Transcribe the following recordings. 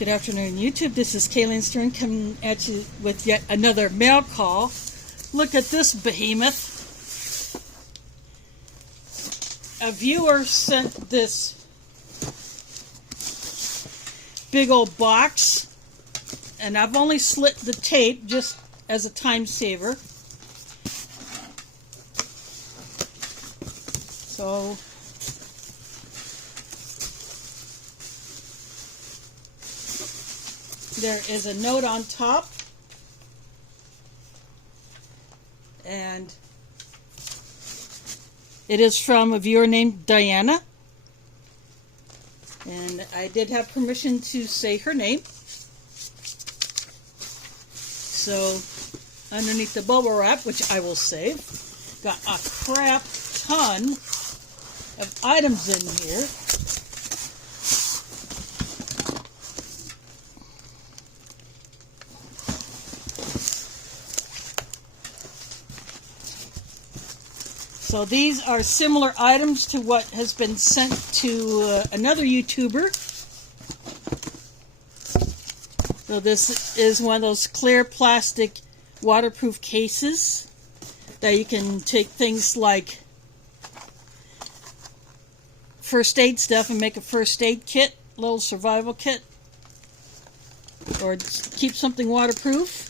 Good afternoon, YouTube. This is Kaylin Stern coming at you with yet another mail call. Look at this behemoth. A viewer sent this big old box, and I've only slit the tape just as a time saver. So there is a note on top, and it is from a viewer named Diana, and I did have permission to say her name. So underneath the bubble wrap, which I will save, got a crap ton of items in here. So these are similar items to what has been sent to another YouTuber. So this is one of those clear plastic waterproof cases that you can take things like first aid stuff and make a first aid kit, little survival kit, or keep something waterproof.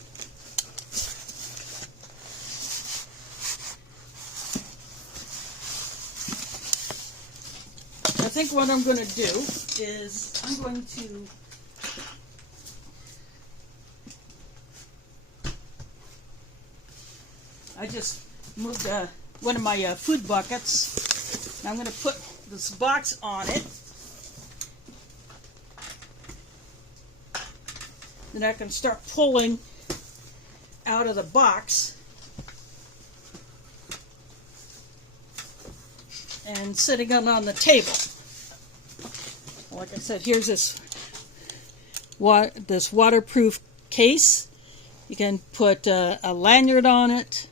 I think what I'm going to do is I'm going to I just moved one of my food buckets. I'm going to put this box on it. Then I can start pulling out of the box and sitting it on the table. Like I said, here's this waterproof case. You can put a lanyard on it,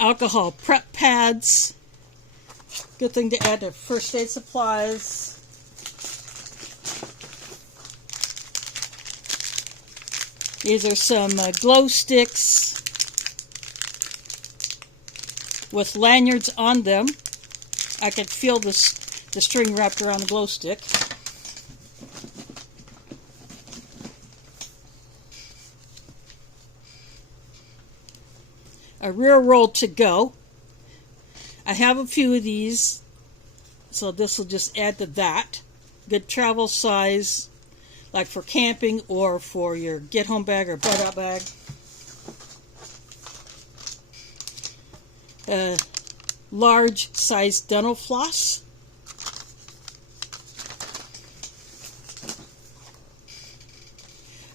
alcohol prep pads, good thing to add to first aid supplies. These are some glow sticks with lanyards on them. I could feel the string wrapped around the glow stick. A rear roll to go. I have a few of these, so this will just add to that. Good travel size, like for camping or for your get-home bag or bed-out bag. Large size dental floss.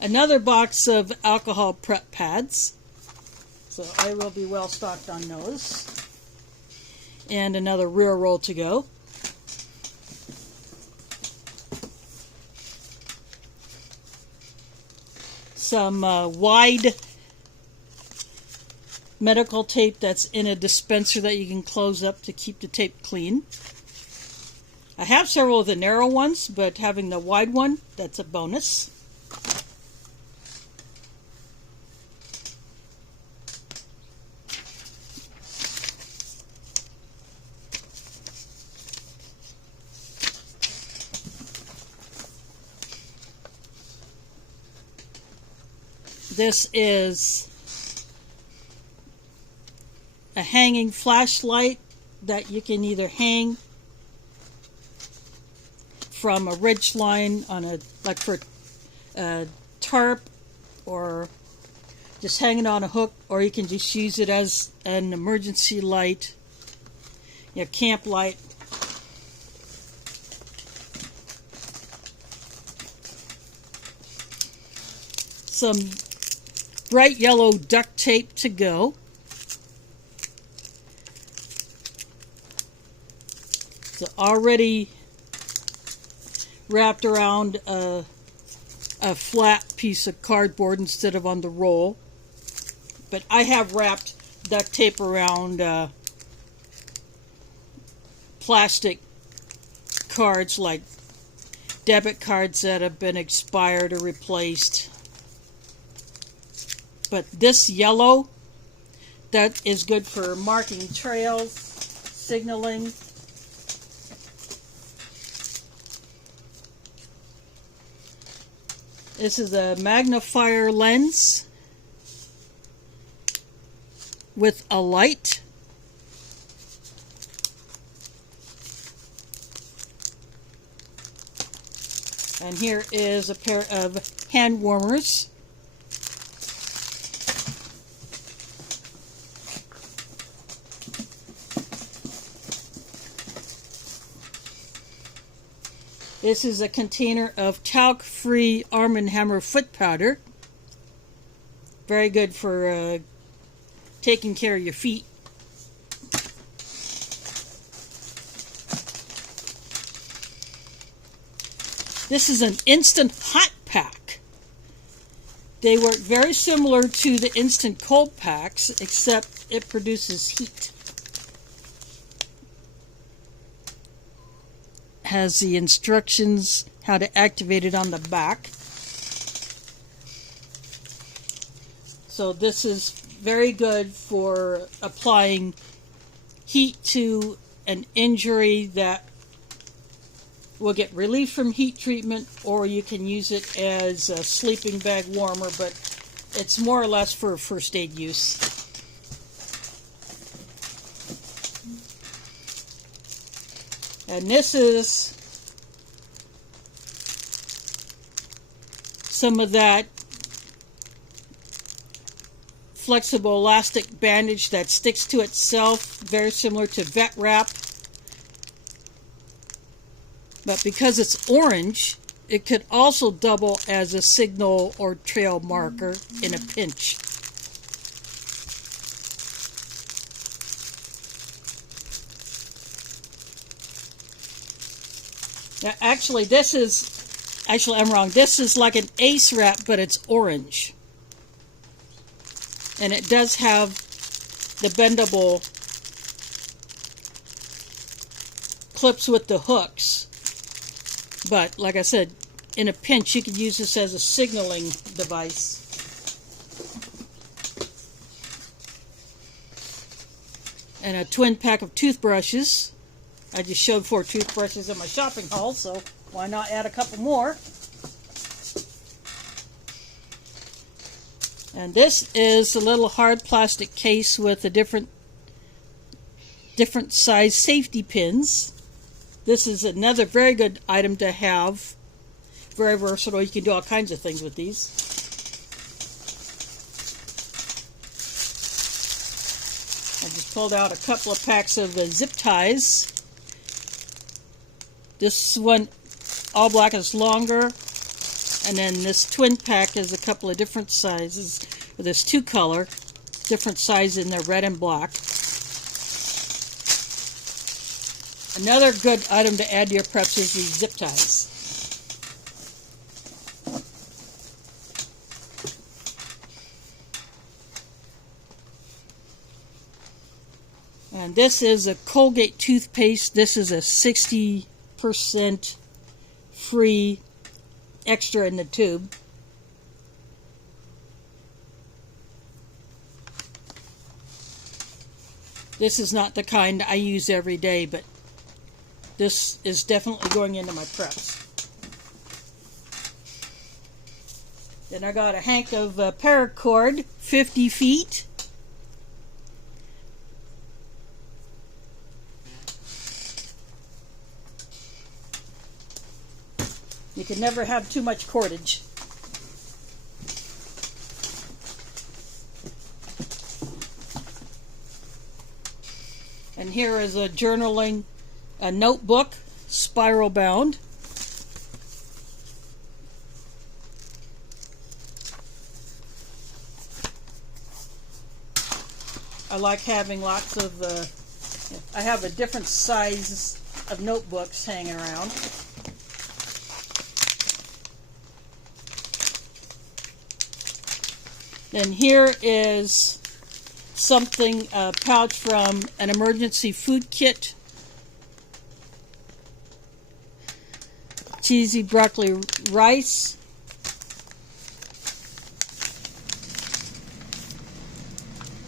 Another box of alcohol prep pads. So I will be well stocked on those. And another rear roll to go. Some wide medical tape that's in a dispenser that you can close up to keep the tape clean. I have several of the narrow ones, but having the wide one, that's a bonus. This is a hanging flashlight that you can either hang from a ridge line on a, like for a tarp, or just hang it on a hook, or you can just use it as an emergency light, you know, camp light. Some bright yellow duct tape to go. So already wrapped around a flat piece of cardboard instead of on the roll. But I have wrapped duct tape around plastic cards like debit cards that have been expired or replaced. But this yellow, that is good for marking trails, signaling. This is a magnifier lens with a light. And here is a pair of hand warmers. This is a container of talc-free Arm & Hammer foot powder. Very good for taking care of your feet. This is an instant hot pack. They work very similar to the instant cold packs, except it produces heat. Has the instructions how to activate it on the back. So this is very good for applying heat to an injury that will get relief from heat treatment, or you can use it as a sleeping bag warmer, but it's more or less for first aid use. And this is some of that flexible elastic bandage that sticks to itself, very similar to vet wrap. But because it's orange, it could also double as a signal or trail marker in a pinch. Now, actually, I'm wrong. This is like an ace wrap, but it's orange. And it does have the bendable clips with the hooks. But, like I said, in a pinch, you could use this as a signaling device. And a twin pack of toothbrushes. I just showed 4 toothbrushes in my shopping haul, so why not add a couple more? And this is a little hard plastic case with a different size safety pins. This is another very good item to have. Very versatile. You can do all kinds of things with these. I just pulled out a couple of packs of zip ties. This one, all black, is longer. And then this twin pack is a couple of different sizes. There's 2 color, different size in the red and black. Another good item to add to your preps is these zip ties. And this is a Colgate toothpaste. This is a 60% free extra in the tube. This is not the kind I use every day, but this is definitely going into my preps. Then I got a hank of paracord, 50 feet. You can never have too much cordage. And here is a journaling notebook, spiral bound. I like having lots of, I have a different size of notebooks hanging around. Then here is something, a pouch from an emergency food kit. cheesy broccoli rice.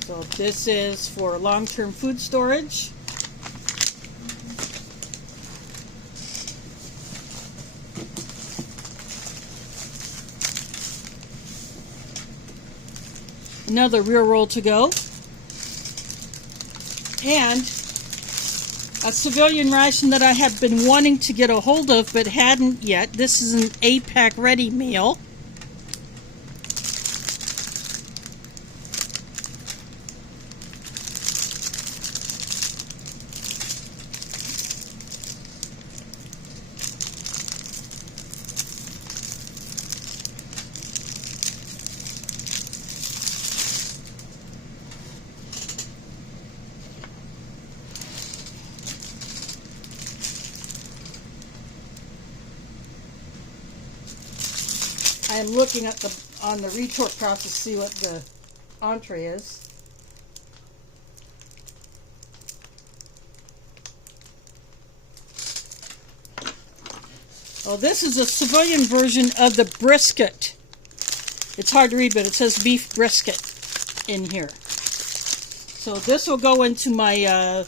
So this is for long-term food storage. Another rear roll to go. And a civilian ration that I have been wanting to get a hold of but hadn't yet. This is an 8-pack ready meal. I am looking at on the retort pouch to see what the entree is. Oh, this is a civilian version of the brisket. It's hard to read, but it says beef brisket in here. So this will go into my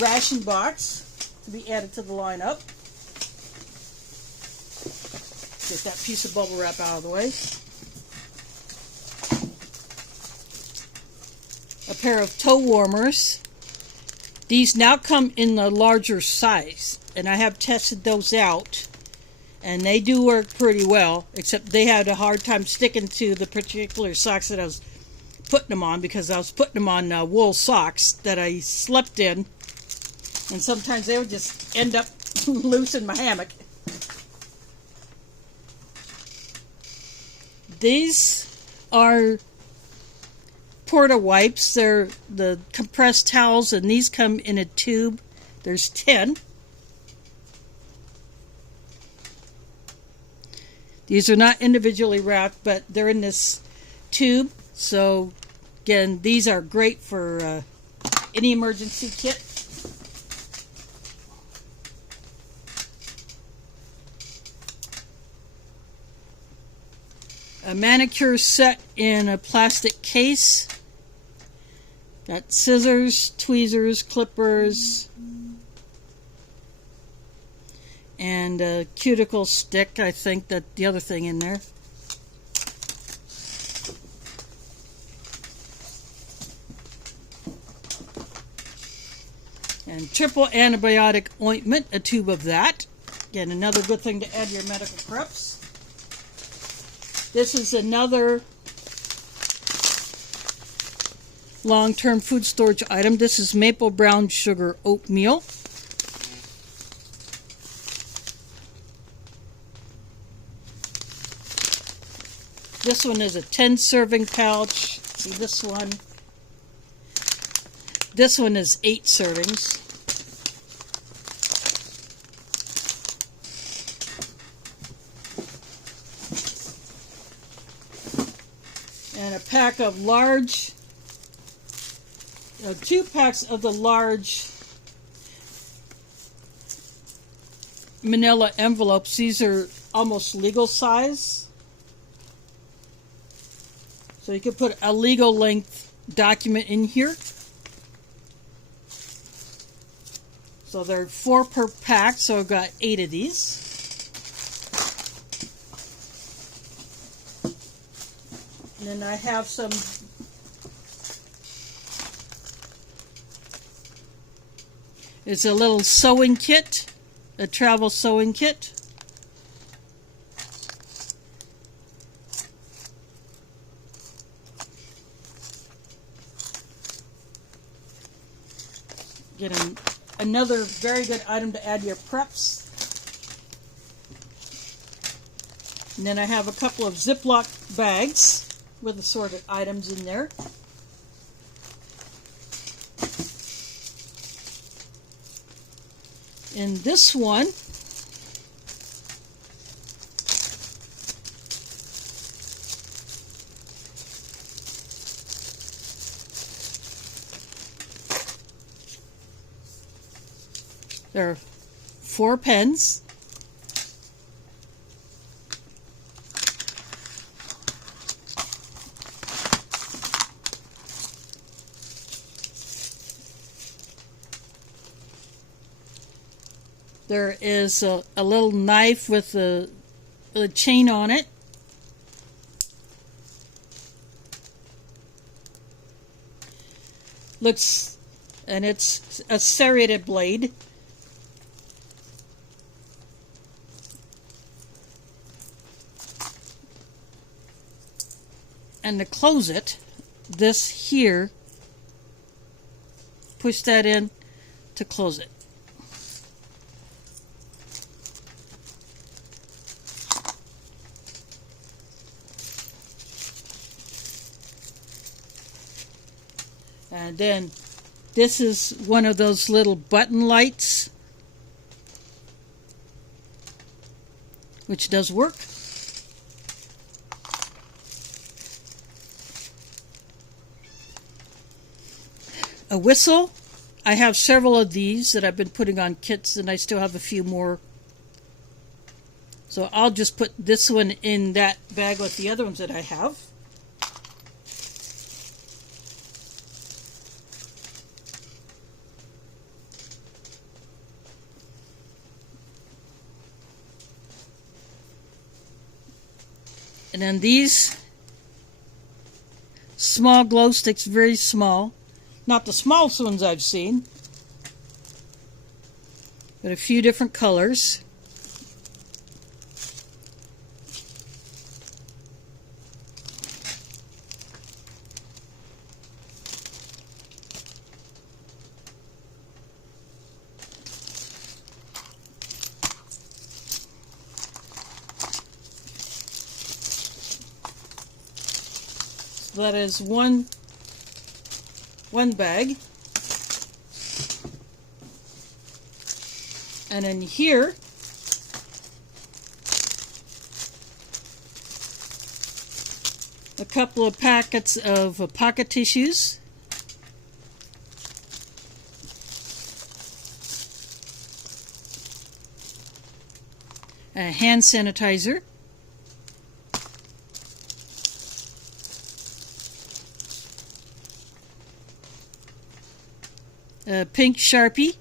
ration box to be added to the lineup. Get that piece of bubble wrap out of the way. A pair of toe warmers. These now come in the larger size, and I have tested those out, and they do work pretty well, except they had a hard time sticking to the particular socks that I was putting them on, because I was putting them on wool socks that I slept in, and sometimes they would just end up loose in my hammock. These are Porta wipes. They're the compressed towels, and these come in a tube. There's 10. These are not individually wrapped, but they're in this tube. So, again, these are great for any emergency kit. A manicure set in a plastic case. Got scissors, tweezers, clippers, and a cuticle stick. I think that's the other thing in there. And triple antibiotic ointment, a tube of that. Again, another good thing to add to your medical preps. This is another long-term food storage item. This is maple brown sugar oatmeal. This one is a 10-serving pouch. See this one? This one is 8 servings. And a pack of large, 2 packs of the large manila envelopes. These are almost legal size. So you could put a legal length document in here. So they're 4 per pack, so I've got 8 of these. And then I have some it's a little sewing kit, a travel sewing kit. Getting another very good item to add to your preps. And then I have a couple of Ziploc bags with assorted items in there. In this one, there are 4 pens. There is a little knife with a chain on it. And it's a serrated blade. And to close it, this here, push that in to close it. And then this is one of those little button lights, which does work. A whistle. I have several of these that I've been putting on kits, and I still have a few more. So I'll just put this one in that bag with the other ones that I have. And then these small glow sticks, very small. Not the smallest ones I've seen, but a few different colors. So that is one bag. And in here a couple of packets of pocket tissues, a hand sanitizer, a pink Sharpie,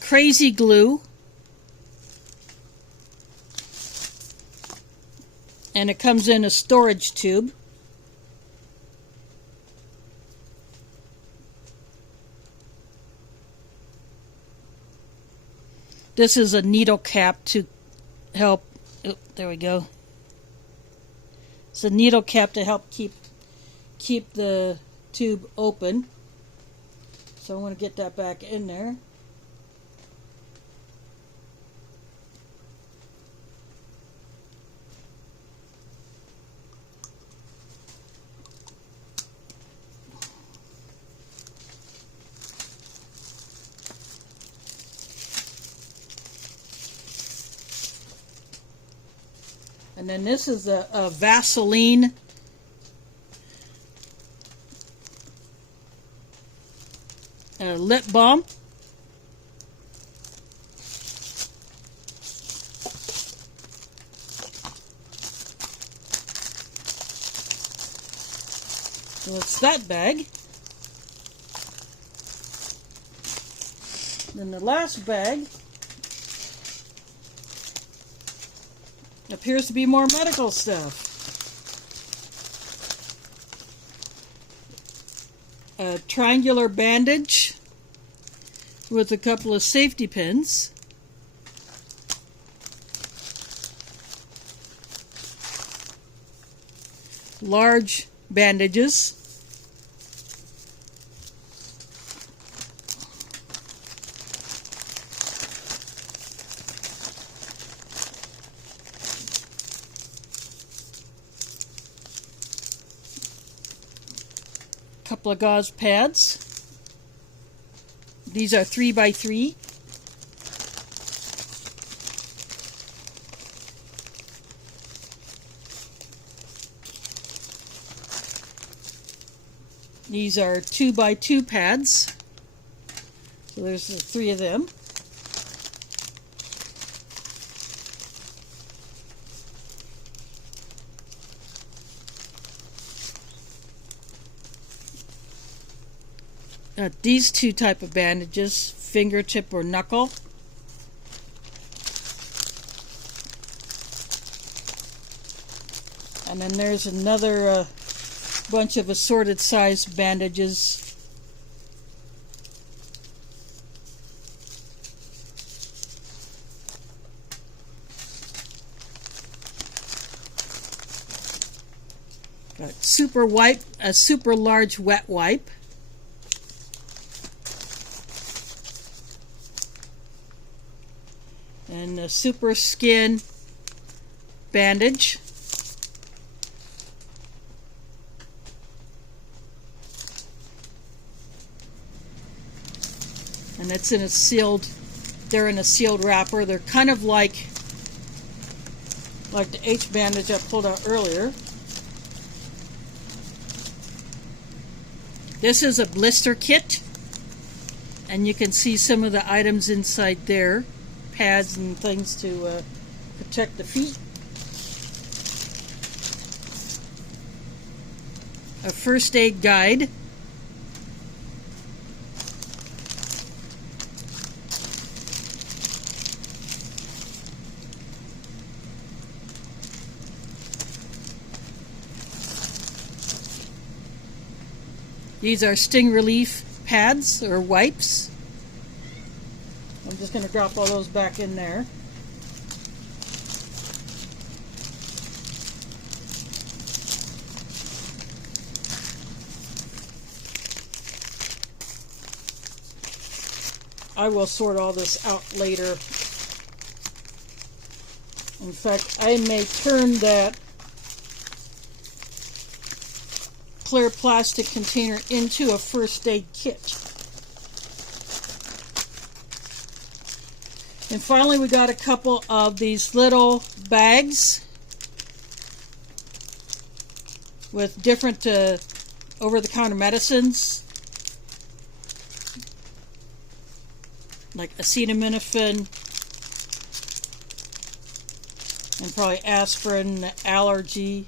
crazy glue, and it comes in a storage tube. This is a needle cap to help, oh, there we go. It's a needle cap to help keep the tube open. So I want to get that back in there. And then this is a Vaseline lip balm. So it's that bag. Then the last bag appears to be more medical stuff. A triangular bandage with a couple of safety pins. Large bandages. Couple of gauze pads. These are 3x3. These are 2x2 pads. So there's the 3 of them. these two type of bandages, fingertip or knuckle. And then there's another bunch of assorted size bandages. Got super wipe, a super large wet wipe. And a super skin bandage. And it's in a sealed, they're in a sealed wrapper. They're kind of like the H bandage I pulled out earlier. This is a blister kit, and you can see some of the items inside there, pads and things to protect the feet. A first aid guide. These are sting relief pads or wipes. I'm just going to drop all those back in there. I will sort all this out later. In fact, I may turn that clear plastic container into a first aid kit. And finally, we got a couple of these little bags with different over-the-counter medicines, like acetaminophen and probably aspirin, allergy.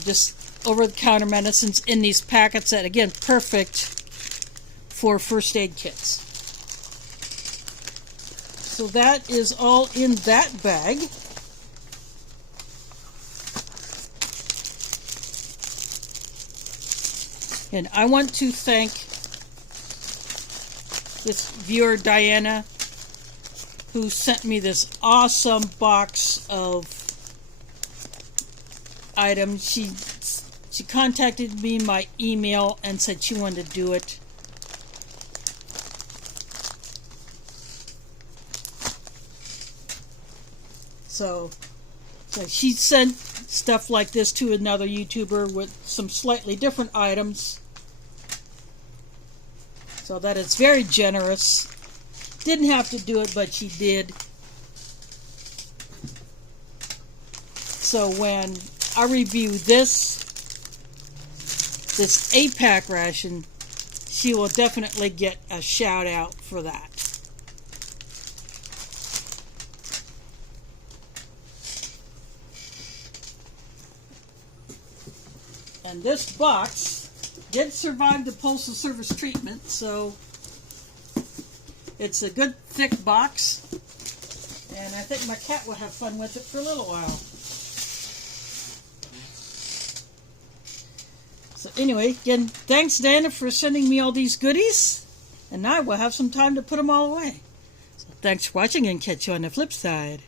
Just over-the-counter medicines in these packets that, again, perfect for first aid kits. So that is all in that bag. And I want to thank this viewer, Diana, who sent me this awesome box of items. She contacted me by email and said she wanted to do it. So she sent stuff like this to another YouTuber with some slightly different items. So that is very generous. Didn't have to do it, but she did. So when I review this APAC ration, she will definitely get a shout out for that. And this box did survive the Postal Service treatment, so it's a good thick box, and I think my cat will have fun with it for a little while. So anyway, again, thanks Dana for sending me all these goodies, and now we'll have some time to put them all away. So thanks for watching, and catch you on the flip side.